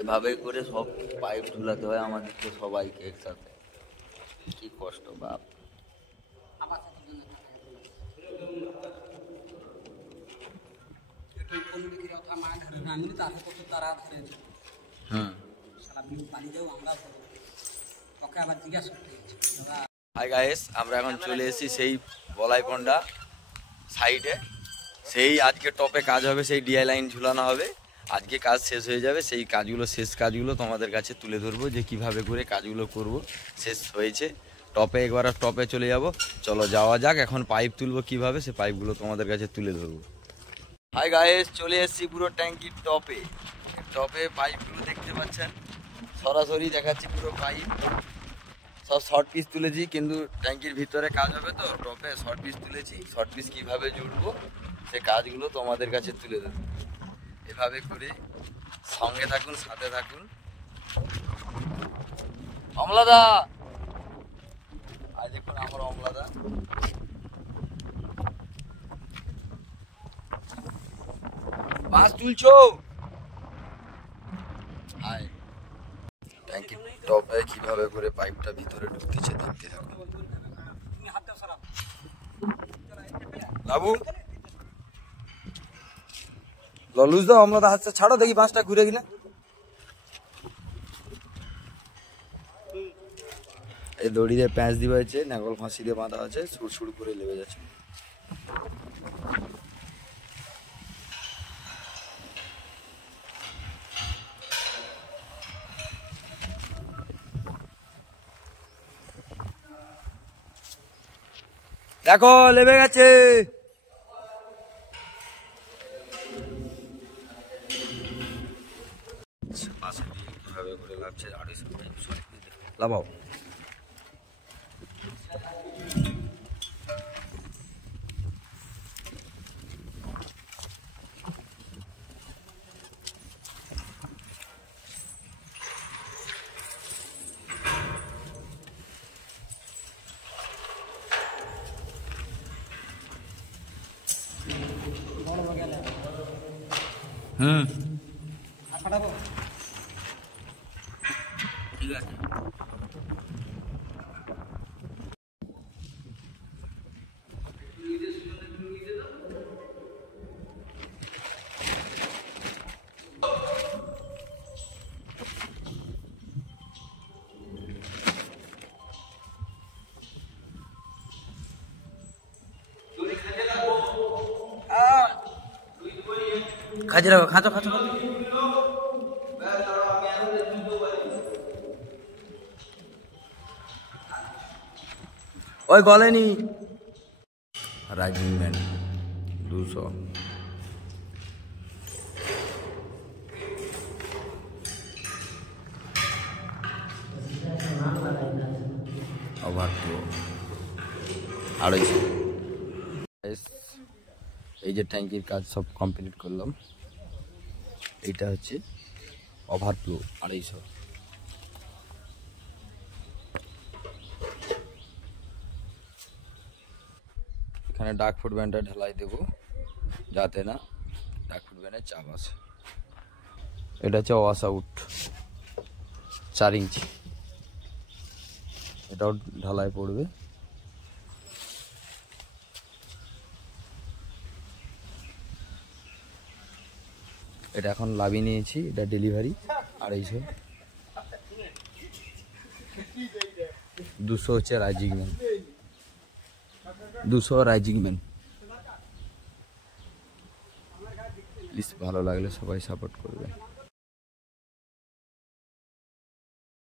এভাবে করে সব পাইপ ঝুলাতে হয় আমাদেরকে সবাইকে একসাথে। কি কষ্ট বাপ। হাই গাইস, আমরা এখন চলে এসেছি সেই বলাইপন্ডা সাইডে। সেই আজকে টপে কাজ হবে, সেই ডিআই লাইন ঝুলানো হবে। আজকে কাজ শেষ হয়ে যাবে, সেই কাজগুলো শেষ কাজগুলো তোমাদের কাছে তুলে ধরবো যে কিভাবে করে কাজগুলো করব। শেষ হয়েছে টপে, একবার টপে চলে যাব। চলো যাওয়া যাক। এখন পাইপ তুলবো কিভাবে, সে পাইপগুলো তোমাদের কাছে তুলে ধরবো। হাই গাইস, চলে এসেছি পুরো ট্যাঙ্কির টপে। টপে পাইপগুলো দেখতে পাচ্ছেন, সরাসরি দেখাচ্ছি পুরো পাইপ। সব শর্ট পিস তুলেছি, কিন্তু ট্যাঙ্কির ভিতরে কাজ হবে তো টপে শর্ট পিস তুলেছি। শর্ট পিস কীভাবে জুড়বো সে কাজগুলো তোমাদের কাছে তুলে দেবো। এভাবে করে সঙ্গে থাকুন, সাথে থাকুন। অমলাদা, আজ দেখুন আমার অমলাদা। বাস তুলছো? হাই, ট্যাঙ্কির টপে কিভাবে করে পাইপটা ভিতরে ঢুকতেছে দেখতে থাকুন। বাবু ললুস দাও, আমরা তো হাতটা ছাড়ো দেখি বাঁশটা ঘুরে কিনা। এই দড়ি দিয়ে প্যাঁচ দিবা হয়েছে, নাগল ফাঁসি দিয়ে বাঁধা আছে, সুর সুর করে লেগে যাচ্ছে। দেখো লেবে গেছে। পাশে দিয়ে কিভাবে করে লাগছে, 250 পাইপ লাগাও। ঠিক আছে। খাঁচে রাখো, খাঁচো খাঁচো খাঁচো। ওই গলেনি। Rising man 200। ওভার 250। এই যে ট্যাঙ্কির কাজ সব কমপ্লিট করলাম। এইটা হচ্ছে ওভারফ্লো 250। এখানে ডাক ফুট ব্যান্ডটা ঢালাই দেবো যাতে না ডাক ফুট ব্যান্ডের চাপ আসে। এটা হচ্ছে ওয়াশ আউট 4 ইঞ্চি, এটাও ঢালাই পড়বে। এটা এখন লাভি নিয়েছি, এটা ডেলিভারি 250। 200 হচ্ছে rising man, 200 rising man. Please ভালো লাগলে সবাই সাপোর্ট করবেন।